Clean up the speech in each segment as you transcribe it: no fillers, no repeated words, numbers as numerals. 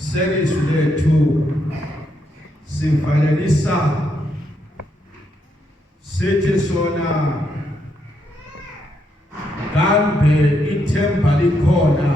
Series lethu sivalelisa sithi sona kambe ithemba likhona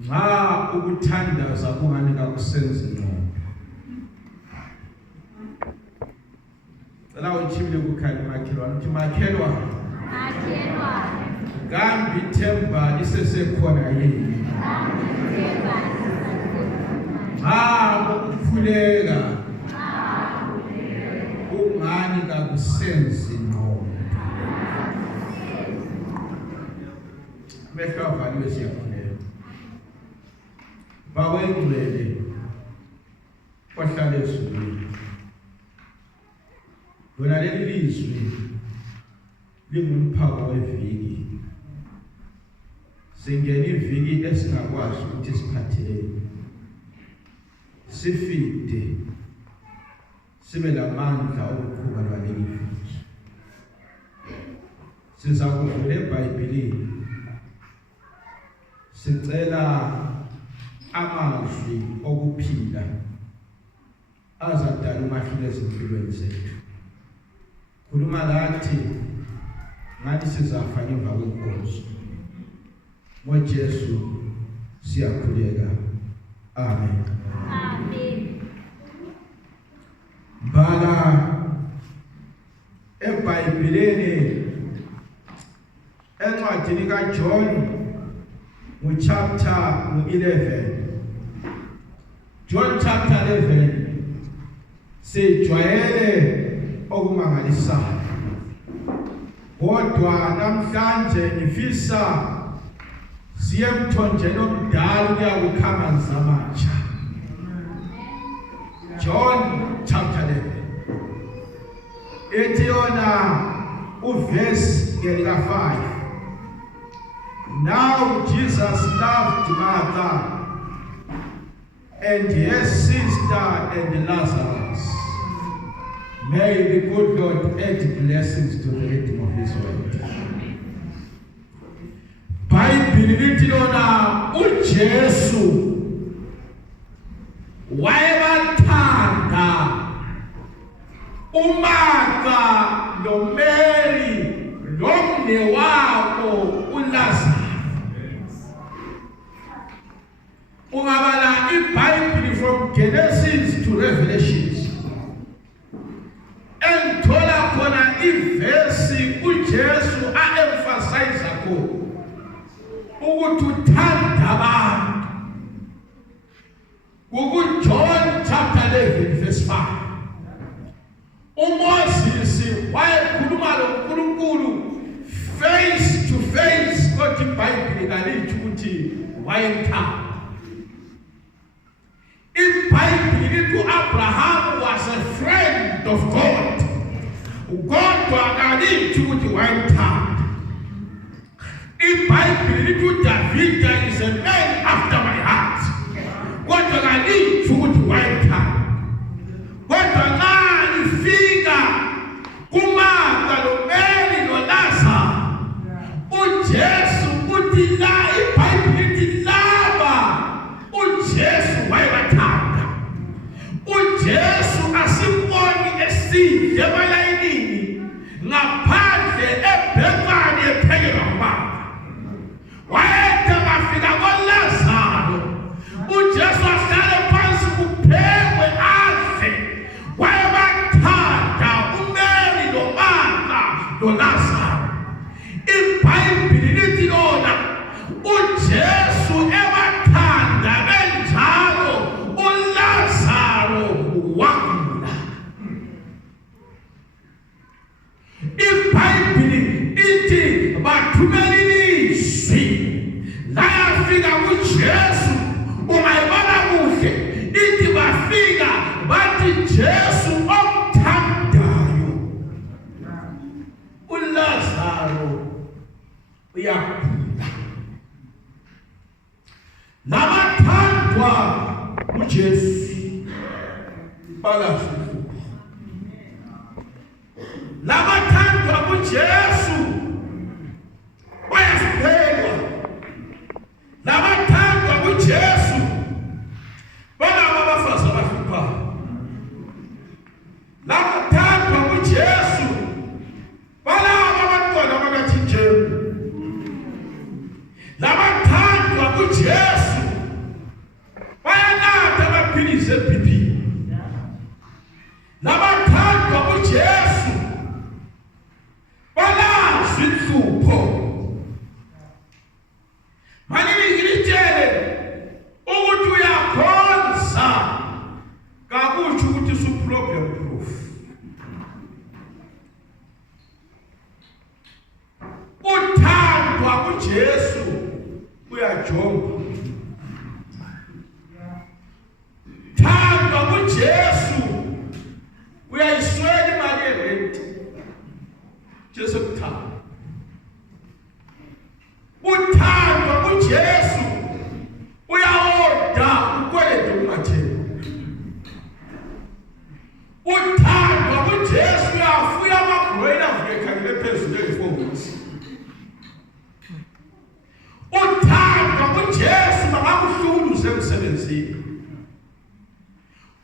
nxa ukuthandaza kungani kakusenze ngqondo. Cela uchibile kukhali makhelwane uthi makhelwane kambe ithemba lisesekhona yini ukukhuleka kungani kakusenze ngqondo. Mehlo avaliwe siyakhuleka. Baba engcwele ohlala ezulwini, wena leli lizwi lingumphako weviki. Singena iviki esingakwazi ukuthi siphatheleni, sifide sibe lamandla okuqhuba lwaleli viki. Siza kuvula eBhayibhelini sicela amazwi okuphila azadala umahluko ezimpilweni zethu. Khuluma lathi ngathi sizafa ngemva kwenkosi. NgoJesu siyakhuleka. Amen. Amen. Bhala eBhayibhelini encwadini kaJohn chapter 11. John chapter 11 sejwayele okumangalisayo. Kodwa namhlanje ngifisa siye emthonjeni omdala ukuyakukhama nzamatsha. John chapter 11 ethi yona uverse ngelika 5. Now Jesus loved Martha and her sister and Lazarus. May the good Lord add blessings to the reading of His word. Bible lithi lona uJesu wayebathanda uMartha noMary lomnewabo uLazarus. Ungabala iBhayibheli from Genesis to Revelations enthola khona ivesi uJesu a-emphasize khona ukuthi uthanda abantu. John chapter 11 verse 5 uMoses wayekhuluma loNkulunkulu face to face, kodwa iBhayibheli kalithi ukuthi wayemthanda. iBhayibheli lithi uAbraham was a friend of God. Kodwa kalithi ukuthi wayemthanda. iBhayibheli lithi uDavid is a man after my heart. Kodwa kalithi ukuthi wayemthanda. Kodwa nxa lifika kuMartha noMary noLazarus, uJesu uthi la iBhayibheli lithi laba uJesu wayebathanda. uJesu asimboni esidle ebalayinini ngaphandle ebhekwane ephekelwa nguBaba. Wayethe bafika koLazaro, uJesu ahlale phansi kuphekwe adle. Wayebathanda uMary noMartha noLazaro. iBhayibheli lithi lona uJesu ebathanda benjalo uLazaro wagula. iBhayibheli ithi bathumela ilizwi layafika kuJesu. Ungayibona kuhle ithi bafika bathi Jesu omthandayo uLazaro uyagula. Labathandwa uJesu balafika. Labathandwa uJesu bayasibhekwa. Labathandwa uJesu Nabathandwa kuJesu balazi inhlupho. Manje ngilitshele ukuthi uyakhonza kakuthi ukuthi su problem proof. Uthandwa kuJesu uyajonga. Thandwa kuJesu uyayiswela imali yerent. Jesu kuthanda. Uthandwa kuJesu uyaoda ukwelede umatheni. Uthandwa kuJesu uyafuya amabroiler avukekhangele phezulu ezifongosi. Uthandwa kuJesu bangakuhluluza emsebenzini.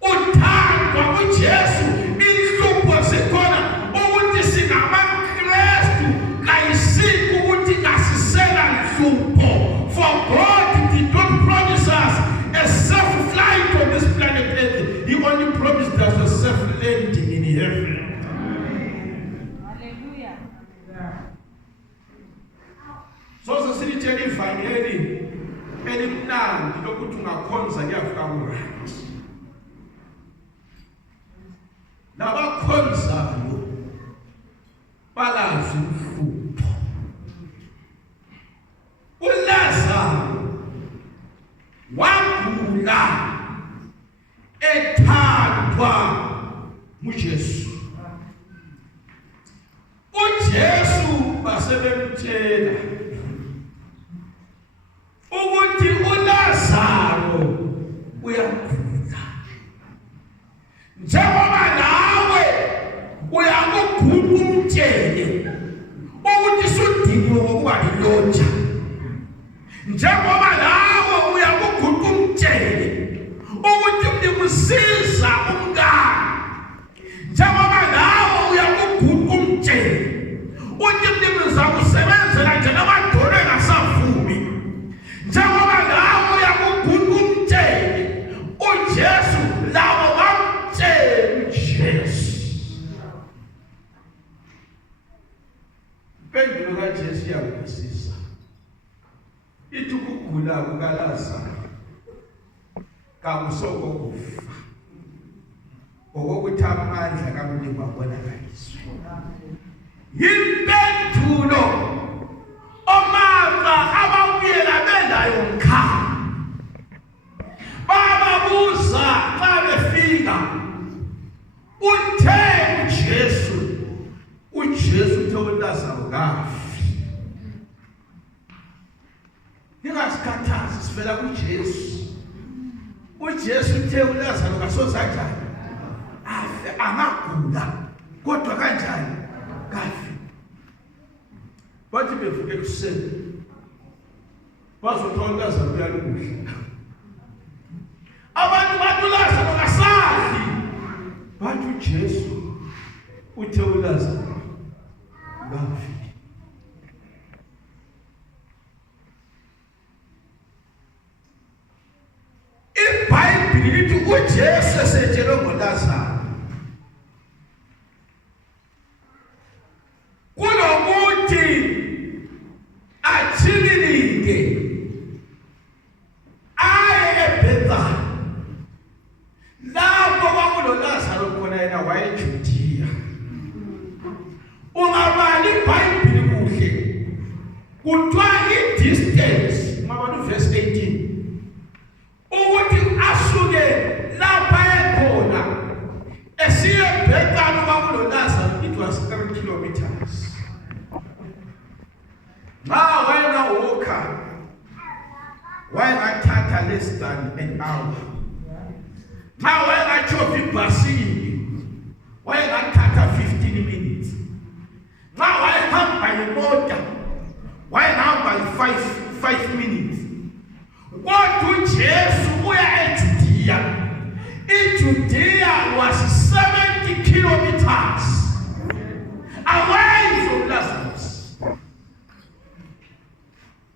Uthandwa kuJesu inhlupho zikhona ukuthi singamakrestu kayisiki ukuthi kasisela inhlupho. For God did not promise us a safe flight on this planet Earth. He only promised us a safe landing in heaven. Hallelujah. So sesitshela ivangeli elimnandi lokuthi ungakhonza kuyafika ku-right. Nabakhonzayo balazi inhlupho. uLazaro wagula ethandwa nguJesu. uJesu basebemtshela ukuthi uLazaro uyagula. Njengoba nawe uyakugula umtshele ukuthi sudiniwe ngokuba lilonja. Njengoba nawe uyakugula umtshele ukuthi msiza umngane. Njengoba nawe uyakugula umtshele ukuthi mnizakusebenzela nje namadolo engasavumi. Njengoba nawe uyakugula umtshele uJesu labo bamtshela uJesu. Impendulo kaJesu iyakuzisa. Ithi ukugula kukaLazaro kakusokokufa okokuthi amandla kaMlungu abonakaliswe. Impendulo omama ababuyela benayo ngkhaya bababuza xa befika uthe uJesu uthe uLazaro kafi. Ningasikhathazi sivela kuJesu. uJesu uthe uLazaro kasoze kanjani afe, angagula kodwa kanjani kafi. Bathi bevuke ekuseni bazothola uLazaro uyalungile. Abantu bathi uLazaro kasafi. Bathi uJesu uthe uLazaro kafi. iBhayibhili lithi uJesu esetshele ngoLazaro kulokuthi achibilike aye eBhethani lapho kwakuloLazaro khona yena wayeJudiya. Ungabali iBhayibhili kuhle kuthiwa i-distance ngabala uverse 18 ukuthi asuke lapha ekhona esiye eBhethani kwakuloLazaro it was 3 kilometers. Wayena walker wayengathatha less than an hour. Wayengachofa ibhasini wayengathatha 15 minutes. Wayehamba ngemota wayehamba 5 minutes. Kodwa uJesu uya eJudiya. iJudiya was 70 kilometers away from Lazarus.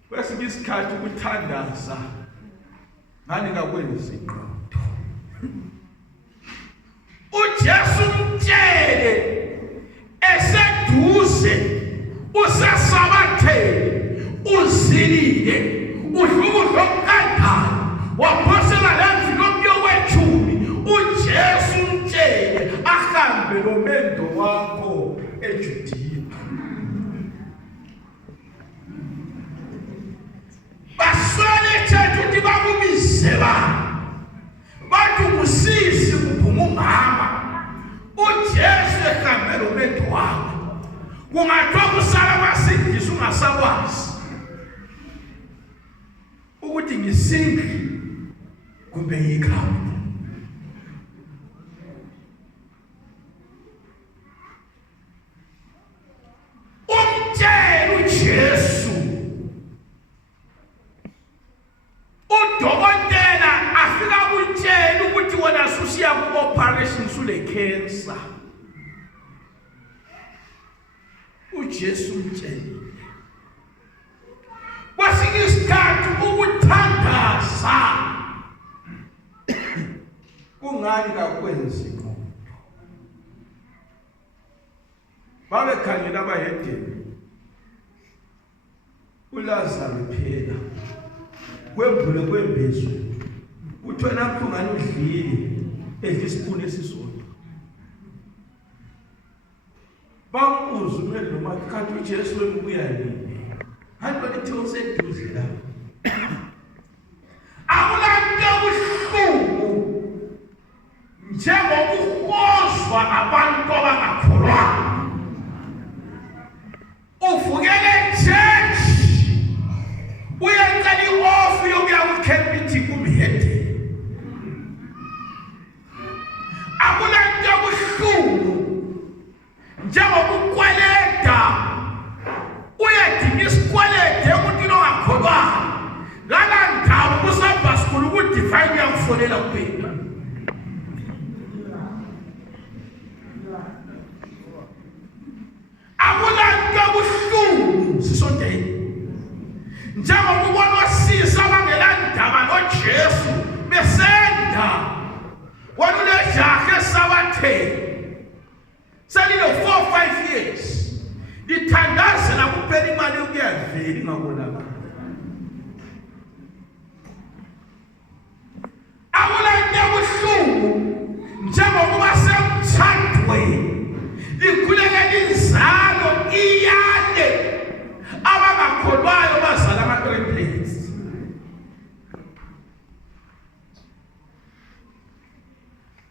Kwesinye isikhathi ukuthandaza ngani ngakwenza iqondo. uJesu umtshele eseduze usesabathele uzilile udlukudlo kanjani waphosela lendlu yokwethumi uJesu umtshele ahambe lomendo wakho eJudiya. Baswele thethu ukuthi bakubize bathi kusisi kuphuma umama uJesu ehambe lomendo wakho kungathiwa kusala basindisa ungasakwazi ukuthi ngisindle kumbe yikhaya. Umtshela uJesu udokotela afika kutshela ukuthi wena susiya ku-operation sule-cancer. uJesu umtshela kwesinye isikhathi ukuthandaza kungani kakwenzi ngqondo. Babekhangela abayedeni uLazaro phela kwembule kwembizwe kuthiwa lapho ngani udlile edla isipuni esisodwa. Bambuza umeli nomathi kanti uJesu wemubuya nini? Hantu lithi useduze la. Akulanto ubuhlungu njengokuhozwa abantu abangakholwa. Uvukele church uyaqala i-off yokuya ku-camping kumhede. Akulanto ubuhlungu njengokukweleta uyadinga isikwelede emuntwini ongakholwa ngala ndawo kusabhasikulu ukudivine yakufonela kuphela. Akulanto buhlungu sisondele njengokubona osisi abangelandaba noJesu besenda walulejaha esabathele selilo 4-5 years lithandazela kuphela imali yokuyavela ingabonakala. Akulanto buhlungu njengokuba semthandweni likhulekela inzalo iyande abangakholwayo bazala ama-triplets.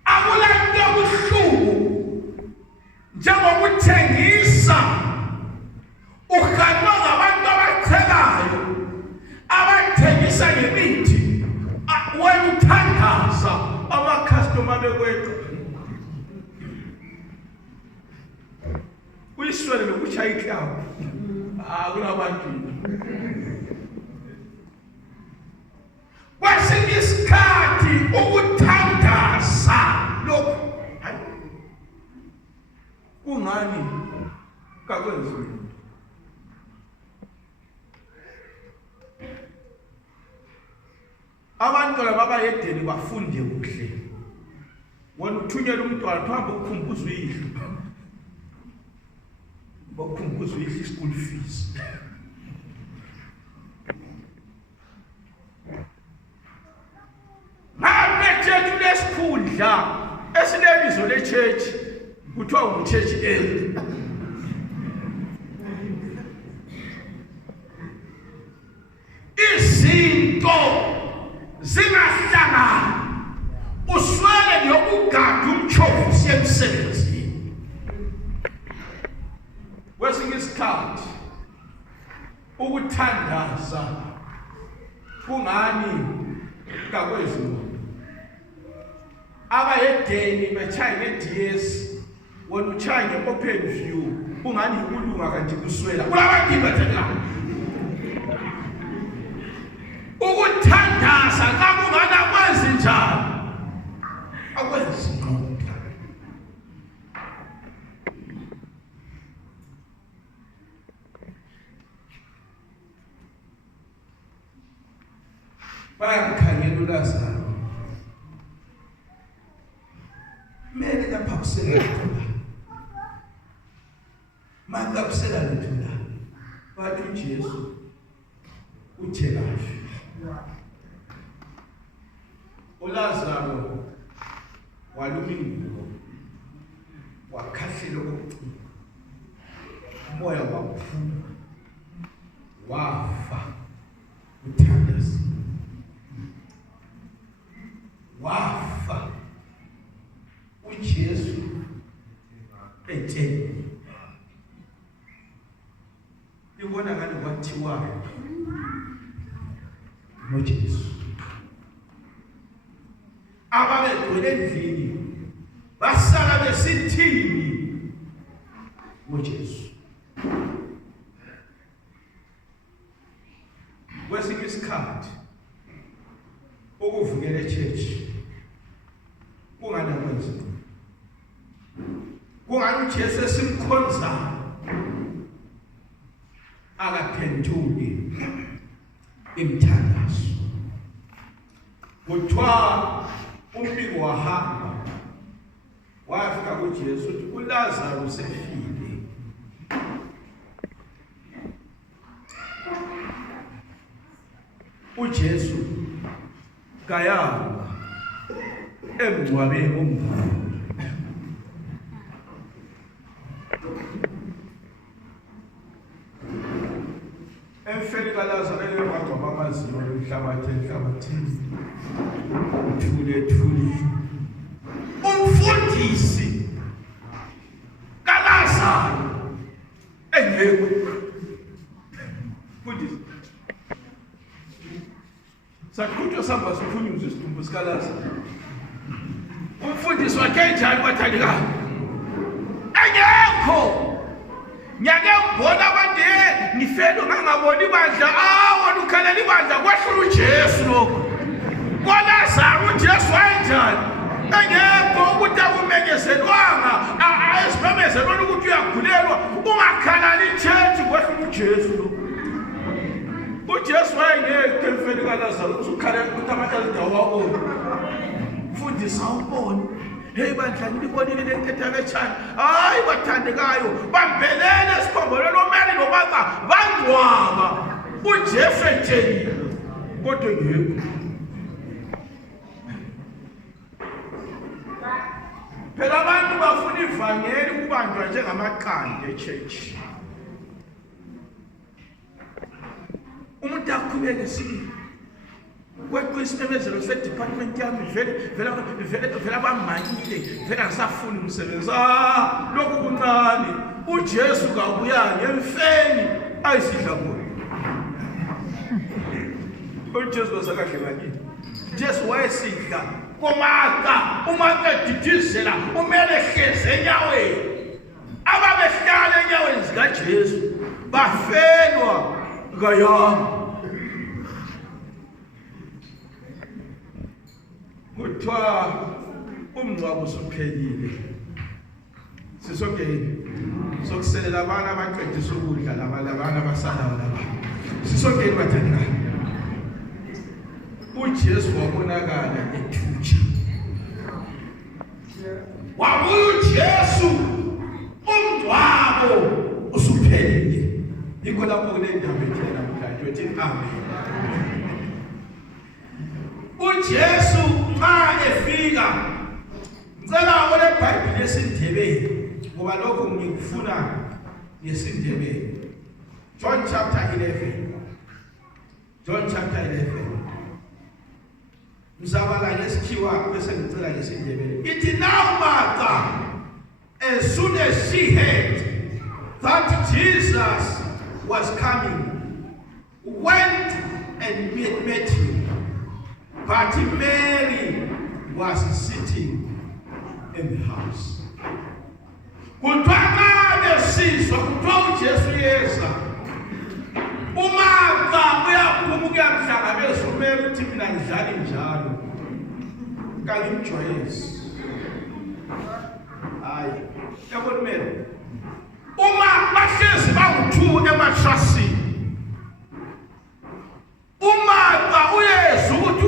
Akulanto buhlungu njengokuthengisa uhanjwa ngabantu abachelayo abathengisa ngemithi wena uthandaza amakhastoma bekweqa uyiswele lokushaya iklabu kulabantu. Kwesinye isikhathi ukuthandaza lokhu kungani kakwenziwa. Abantu labayedeni bafunde kuhle. Wena uthunyela umntwana uhambe ukhumbuza uyihlo. Bakhumbuza uyihlo school fees. Ngaphethe lesikhundla esilebizo le-church kuthiwa ngu-church elder. Izinto zingahlangani uswele nokugada umthofu siyemsebenzini. Kwesinye isikhathi ukuthandaza kungani kakwenziwa. Abayedeni betshaye nge-DS wena utshaye nge-open view kungani ukulunga kanti kuswela kulabantu bathela. Ukuthandaza kakungana kwenzi njani akwenzi ngqondo. Bayamkhangela uLazaro mele lapha kusela manje kusela lethula bathi uJesu uthe kahle uLazaro walumingo wakhahlela okucina umoya wakuphuma wafa uthandasi wafa uJesu etsheni ibona ngani kwathiwa noJesu ababegcwele endlini basala besithini ngoJesu kwesinye isikhathi ukuvukela echurch kunganakwenza kungani uJesu esimkhonzayo akaphenduli imthandazo kuthiwa umbiko wahamba wafika kuJesu uthi uLazaro usefile uJesu kayahamba emngcwabeni omkhulu emfeni kaLazaro elewagcwaba amazinyo enhlabathini thule umfundisi kaLazaro engekho mfundisi sakhutshwa samba sifunyuze isidumbu sikaLazaro umfundisi wakhe njani wathandekayo engekho nyake ngibona abantu ngifelo ngangaboni bandla wona ukhalela ibandla kwahlula uJesu lokho koLazaro uJesu wayenjani engekho ukuthi akumenyezelwanga ayesimemezelwa ukuthi uyagulelwa ungakhalali ichurch kwahlula uJesu lokho uJesu wayengekho emfeni kaLazaro usukhalela ukuthi amakalida wabona mfundisi awubona hey bandla nibonile lenthetha bechana hayi bathandekayo bambelele esikhombolelo omele nobaza bangcwaba uJesu etsheni kodwa ngekho phela abantu bafuna ivangeli ukubanjwa njengamaqanda echurch umuntu aqhubeke sithi kweqwa isimemezelo se-department yami vele bamanyile vele angisafuni umsebenzi lokhu kuncane uJesu kabuyanga emfeni ayisidla khona uJesu wasakahle bakini Jesu wayesidla komaka umaka edidizela umele ehleze enyaweni ababehlala enyaweni zikaJesu bafelwa ngayami kuthiwa umngcwabo usuphelile sisonke sokuselela abana abaqedisa ukudla labana abasalayo laba sisonke bathandekayo uJesu wabonakala ethutsha wabuya uJesu umngcwabo usuphelile yikho lapho kunendaba ethela namhlanje uthi amen uJesu xa efika ngicela ole iBhayibheli lesindebele ngoba lokho ngikufuna ngesindebele John chapter 11 mzabala ngesikhiwa bese ngicela ngesindebele ithi now Martha as soon as she heard that Jesus was coming went and met him. But Mary was sitting in the house. Kutwaka besizwa kutwa uJesu yeza. Umartha uyaphumuka mhlangabeza uMary uthi mina ngidlala njalo. Kangimjoyisi. Hayi. Yabona Mary. Uma bahlezi bawu2 ematrasini